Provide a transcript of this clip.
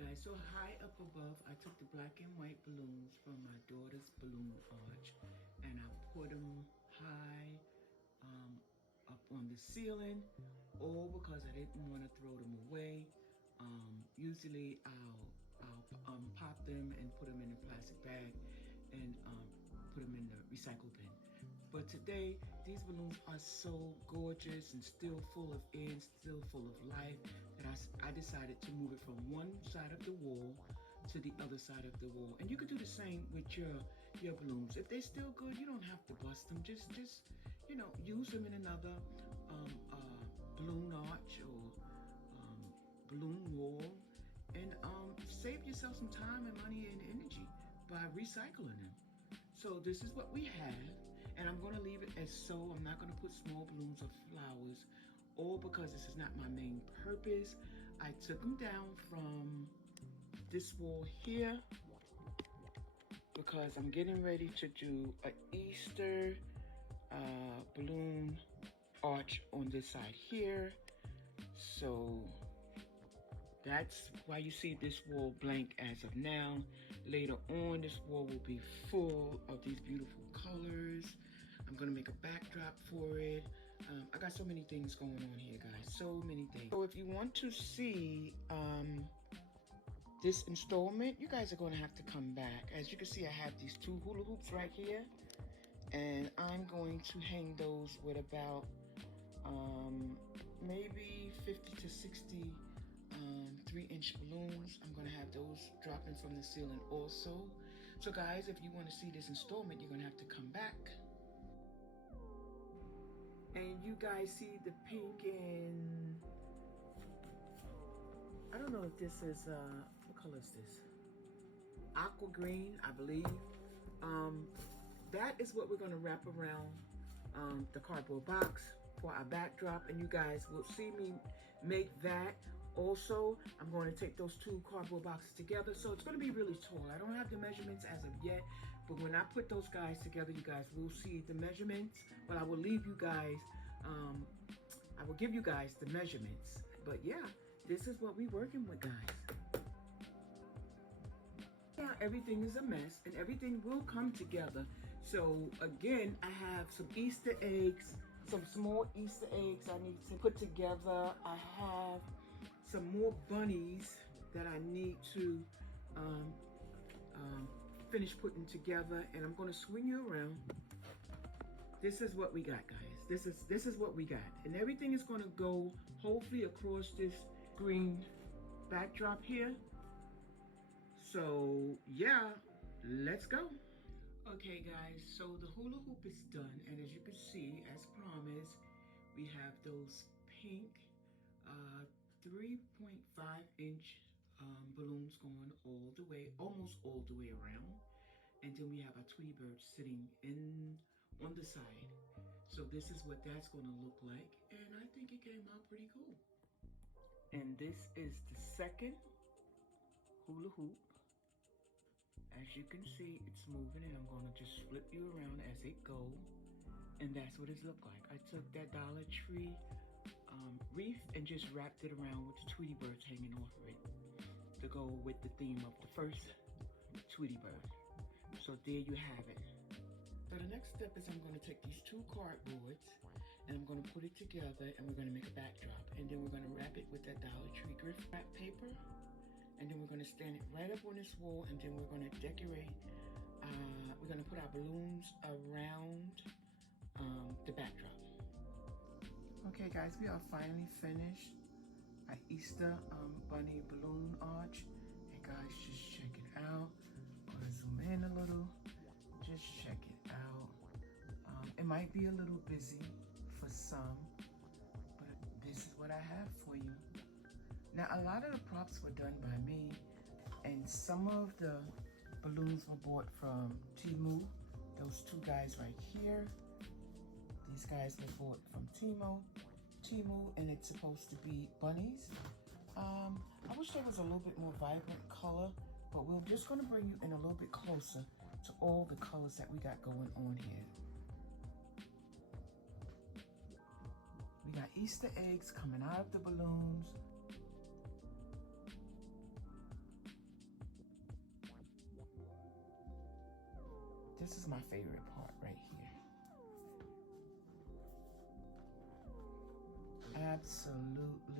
Guys, so high up above, I took the black and white balloons from my daughter's balloon arch and I put them high up on the ceiling, all because I didn't want to throw them away. Usually I'll pop them and put them in a plastic bag and put them in the recycle bin. But today, these balloons are so gorgeous and still full of air and still full of life that I decided to move it from one side of the wall to the other side of the wall. And you could do the same with your balloons. If they're still good, you don't have to bust them. Just use them in another balloon arch or balloon wall, and save yourself some time and money and energy by recycling them. So this is what we have, and I'm going to leave it as so. I'm not going to put small balloons or flowers, all because this is not my main purpose. I took them down from this wall here because I'm getting ready to do an Easter balloon arch on this side here. So that's why you see this wall blank as of now. Later on, this wall will be full of these beautiful colors. I'm gonna make a backdrop for it. I got so many things going on here, guys, so many things. So if you want to see this installment, you guys are gonna have to come back. As you can see, I have these two hula hoops right here, and I'm going to hang those with about maybe 50 to 60 3-inch balloons. I'm gonna have those dropping from the ceiling also. So guys, if you want to see this installment, you're gonna have to come back. And you guys see the pink and I don't know if this is what color is this? Aqua green, I believe. That is what we're gonna wrap around the cardboard box for our backdrop, and you guys will see me make that. Also, I'm going to take those two cardboard boxes together, so it's going to be really tall. I don't have the measurements as of yet, but when I put those guys together, you guys will see the measurements. But I will leave you guys, I will give you guys the measurements. But yeah, this is what we're working with, guys. Yeah, everything is a mess, and everything will come together. So again, I have some Easter eggs, some small Easter eggs I need to put together. I have some more bunnies that I need to finish putting together, and I'm going to swing you around. This is what we got, guys. This is what we got, and everything is going to go hopefully across this green backdrop here. So yeah, let's go. Okay guys, so the hula hoop is done, and as you can see, as promised, we have those pink 3.5-inch balloons going all the way, almost all the way around. And then we have our Tweety bird sitting on the side. So this is what that's gonna look like, and I think it came out pretty cool. And this is the second hula hoop. As you can see, it's moving, and I'm gonna just flip you around as it goes. And that's what it looked like. I took that Dollar Tree wreath and just wrapped it around with the Tweety birds hanging off of it to go with the theme of the first Tweety bird. So there you have it. So the next step is I'm going to take these two cardboards and I'm going to put it together, and we're going to make a backdrop, and then we're going to wrap it with that Dollar Tree gift wrap paper, and then we're going to stand it right up on this wall, and then we're going to decorate. We're going to put our balloons around the backdrop. Okay guys, we are finally finished our Easter bunny balloon arch. And guys, just check it out. I'm gonna zoom in a little. Just check it out. It might be a little busy for some, but this is what I have for you. Now, a lot of the props were done by me, and some of the balloons were bought from Temu. Those two guys right here. These guys were bought from Temu, and it's supposed to be bunnies. I wish there was a little bit more vibrant color, but we're just gonna bring you in a little bit closer to all the colors that we got going on here. We got Easter eggs coming out of the balloons. This is my favorite part right here. Absolutely